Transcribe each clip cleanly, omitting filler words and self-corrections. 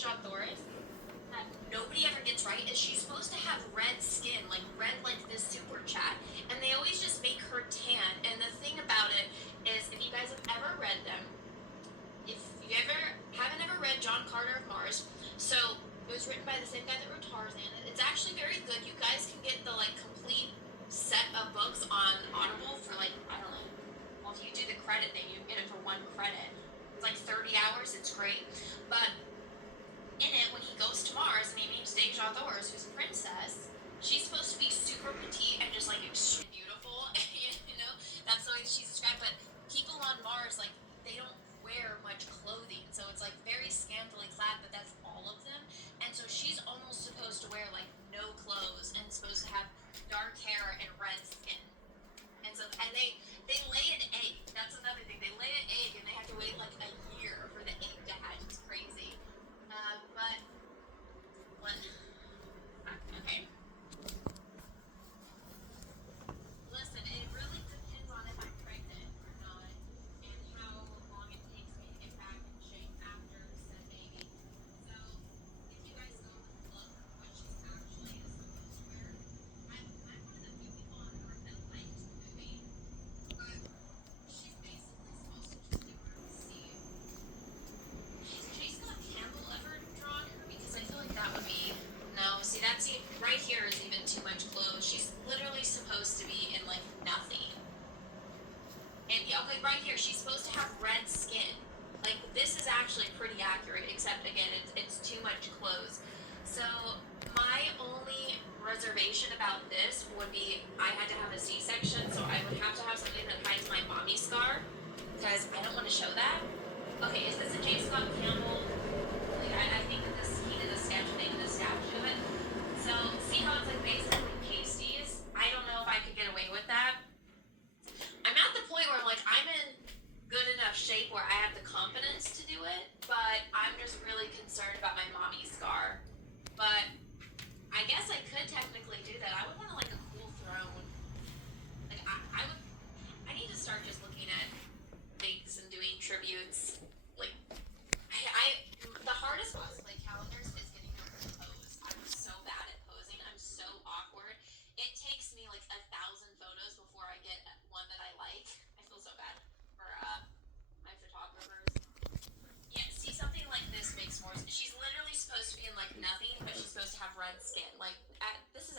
Deja Torres that nobody ever gets right is she's supposed to have red skin, like red like this super chat, and they always just make her tan. And the thing about it is, if you guys have ever read them, if you haven't ever read John Carter of Mars, so it was written by the same guy that wrote Tarzan. It's actually very good. You guys can get the like complete set of books on Audible for like, I don't know. Well, if you do the credit thing, you get it for 1 credit. It's like 30 hours. It's great, but in it, when he goes to Mars and he meets Deja Thors, who's a princess, she's supposed to be super petite and just like extremely beautiful. You know, that's the way that she's described. But people on Mars, like, they don't wear much clothing, so it's like very scantily clad. But that's all of them, and so she's almost supposed to wear like no clothes and supposed to have dark hair and red skin. And so, and they lay an egg. That's another thing. They lay an egg, and they have to wait like a year for the egg to hatch. It's crazy. But what? Okay. Listen, it really depends on if I'm pregnant or not, and how long it takes me to get back in shape after said baby. So, if you guys go look what she's actually is supposed to wear, I'm one of the few people on Earth that likes moving, but she's basically supposed to just give her a C. Has J. Scott Campbell ever drawn her? Because I feel like that would be no. See, right here is even too much clothes. She's literally supposed to be in like nothing. And yeah, okay, right here, she's supposed to have red skin. Like this is actually pretty accurate, except again, it's too much clothes. So my only reservation about this would be I had to have a C-section, so I would have to have something that hides my mommy scar because I don't want to show that. Okay, is this a J. Scott Campbell? Like, I think that he did a sketch thing in the statue of it. So, see how it's like basically pasties? I don't know if I could get away with that. I'm at the point where like I'm in good enough shape where I have the confidence to do it, but I'm just really concerned about my mommy scar. But I guess I could technically do that. I would want like a cool throne. Like I need to start just looking at things and doing tributes. Like the hardest cosplay calendars is getting them to pose. I'm so bad at posing. I'm so awkward. It takes me like 1,000 photos before I get one that I like. I feel so bad for my photographers. Yeah, see, something like this makes more sense. She's literally supposed to be in like nothing, but she's supposed to have red skin. Like this is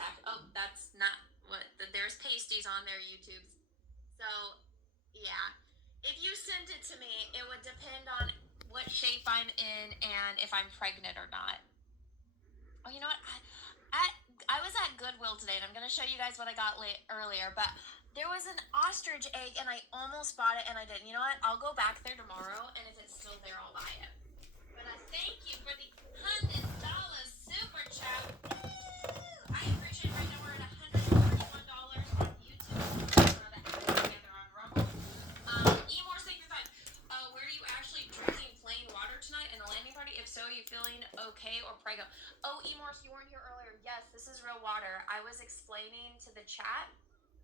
that's not what there's pasties on their YouTubes. So yeah, if you sent it to me, it would depend on what shape I'm in and if I'm pregnant or not. Oh, you know what? I was at Goodwill today, and I'm going to show you guys what I got earlier. But there was an ostrich egg, and I almost bought it, and I didn't. You know what? I'll go back there tomorrow, and if it's still there, I'll buy it. But thank you for the $100 super chat. Woo! I appreciate it. Right now we're at $131 on YouTube. We're at together on Rumble. Emor Sacred Five. Were you actually drinking plain water tonight in the landing party? If so, are you feeling okay or prego? Oh, Emor, you weren't here earlier. Yes, this is real water. I was explaining to the chat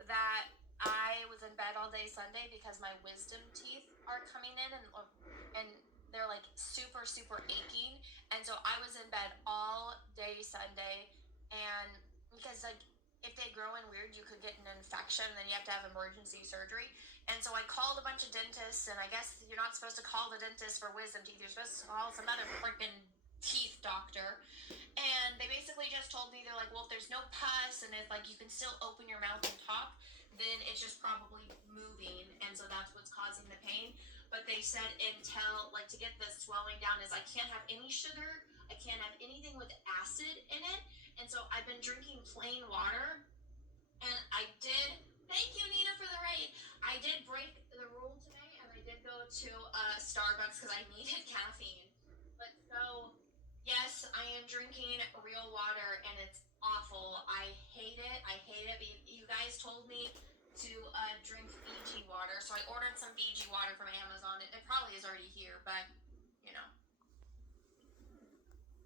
that I was in bed all day Sunday because my wisdom teeth are coming in and they're like super aching, and so I was in bed all day Sunday, and because like if they grow in weird, you could get an infection, and then you have to have emergency surgery. And so I called a bunch of dentists, and I guess you're not supposed to call the dentist for wisdom teeth. You're supposed to call some other freaking teeth doctor. And they basically just told me, they're like, well, if there's no pus and if like you can still open your mouth and talk, then it's just probably moving, and so that's what's causing the pain. But they said until like to get the swelling down is I can't have any sugar, I can't have anything with acid in it, and so I've been drinking plain water. And I did. Thank you, Nina, for the raid. I did break the rule today, and I did go to Starbucks because I needed caffeine. But so, yes, I am drinking real water, and it's awful. I hate it. I hate it. You guys told me to drink Fiji water, so I ordered some Fiji water from Amazon. It probably is already here, but you know.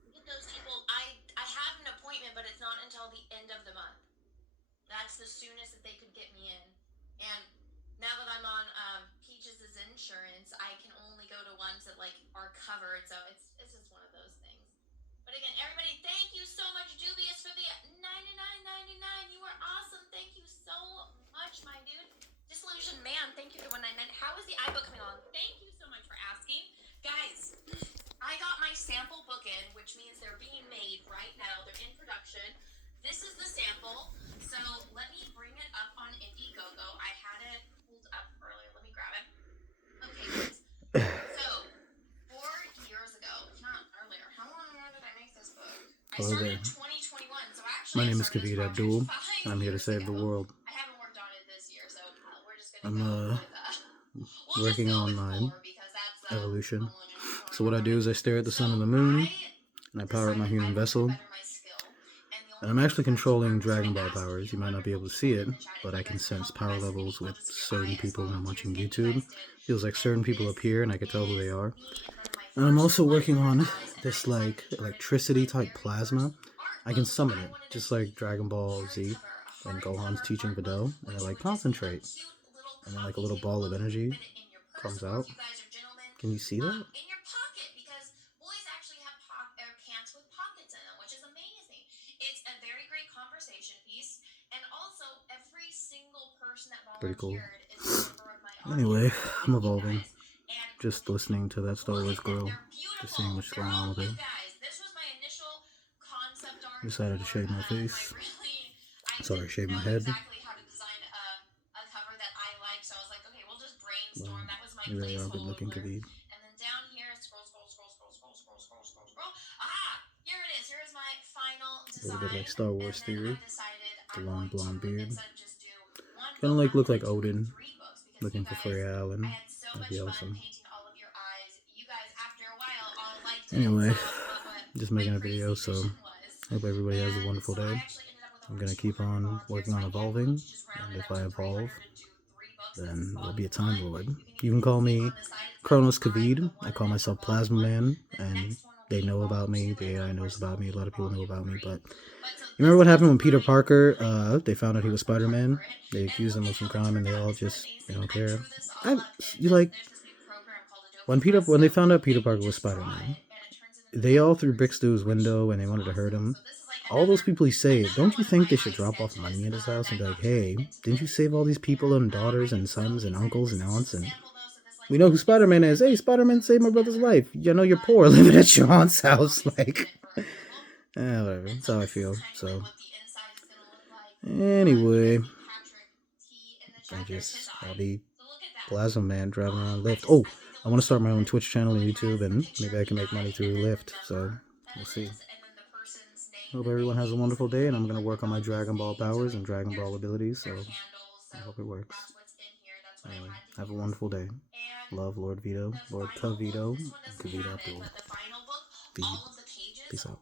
Get those people. I have an appointment, but it's not until the end of the month. That's the soonest that they could get me in. And now that I'm on Peaches' insurance, I can only go to ones that like are covered. So it's just one of those things. sample book in, which means they're being made right now. They're in production. This is the sample. So let me bring it up on Indiegogo. I had it pulled up earlier. Let me grab it. Okay, guys. So 4 years ago, if not earlier, how long ago did I make this book? I Hello started there. in 2021. So My actually, I name is started this Kavita project Abdul, five and I'm here to years save the ago. world. I haven't worked on it this year, so we're just gonna I'm go with we'll just working go on with my 4 because that's evolution. the longest one So I what I wrote do on. is I stare at the So sun and the I moon, and I power up my decided I human wanted to vessel. better my skill, and the And only I'm way actually for that to controlling work was if I Dragon Ball asked powers. you You might not be able wonderful to see people it, in the chat if but you I can guys could sense help me power by sending me levels with emojis of your certain eye as people when I'm volunteers, watching and you YouTube. guys did. Feels like And certain people this appear, and I can tell who is they are. me in front of my And I'm first also working 100 on eyes, and I this decided like to turn it into electricity my type very first plasma. art I can book, which summon I it, wanted it just to like be Dragon Ball Z hardcover, a when Gohan's hardcover teaching art book, Veedo, and which they're like would just be a concentrate, cute little and then like a coffee little table ball of book. You can energy fit it in your purse, comes or if out. you guys are gentlemen, Can you see that? in your pocket, because boys actually have pants with pockets in them, which is amazing. It's a very great conversation piece, and also every single person that Pretty cool. volunteered is a member of my audience, Anyway, I'm including you evolving. guys. And Just look at them. listening to that Star Look Wars at them. girl. They're Just seeing beautiful. what's They're going on all with you her. guys. This was my initial concept art Decided to for shave my my face. really. I Sorry, didn't shave my know head. exactly how to design a cover that I like, so I was like, okay, we'll just Wow, brainstorm. That was my you really are good looking, placeholder. Kavit. And then down here, scroll, scroll, scroll, scroll, scroll, scroll, scroll, scroll, scroll. Ah, here it is. Here is my final A little bit like design. Star And Wars then I theory. decided The I'm long going to, blonde beard. instead of just do one Kind of book, like I'm look going like to do Odin. 3 books because you Looking for guys, Freya I Allen. had so That'd be much fun awesome. painting all of your eyes. You guys, after a while, all liked it and Anyway, saw what just my making a video, crazy so vision was. hope everybody has a And wonderful so I day. actually ended up with I'm over gonna keep 200 on volunteers. working So on I can't believe evolving, she just and rounded if up I to evolve, 300 and do 3 books. This is then I'll be a volume Time one. Lord. You can You even can call see me on the side it says Kronos I'm Kavid. the I one in call it for myself volume Plasma one. Man, The and next one will they be know about volume me. two, The and then AI of knows course about there'll me. A be lot of people know volume about me, three. but But so you remember this what happened was when Peter my Parker, final they found out he was concept art Spider-Man? for it. They And accused look him at of some how it crime, and turned they out. all Isn't that just, they amazing? don't I care. drew this all up in You this. like, There's this new program called Adobe when Fresco, they found out Peter and you Parker was just draw Spider-Man, it and it turns it into they all threw characters, bricks through his which window and they is wanted to hurt awesome. him. So this is like All those people he saved, another don't you one of think my they should eye drop off money sketches at his house and that be like, got turned hey, into didn't you this. save all these people And and I daughters get and so sons and excited. uncles This and is just aunts? a And sample though, so this like we know who isn't Spider-Man is. Hey, like Spider-Man saved glued my brother's together. life. You know you're But poor living at your this aunt's is house. obviously Like, meant for approval. whatever. And That's so how I this is feel. technically So, what the inside is gonna look like. You anyway, guys see Patrick T in the chat. There's his I'll eye. be So look at that. Plasma Man driving around I Lyft. just Oh, I think it I want to looks so start my own good. Twitch channel So on it YouTube, has the and picture maybe of I the can make money eye and through then the Lyft. So, number that we'll it see. is, and then the person's name Hope that they everyone has a gave. So wonderful you day, can and I'm even going to like work on my anonymous Dragon Ball names or powers like and Dragon Ball abilities. their So, handles. I So hope it works. that's what's in here. That's what I Anyway, had to have a use. wonderful day. And Love, Lord Veedo, the Lord final book, Kavito, this one and doesn't Kavita have it, Abdul. but the final book, Feed. all of the pages Peace out.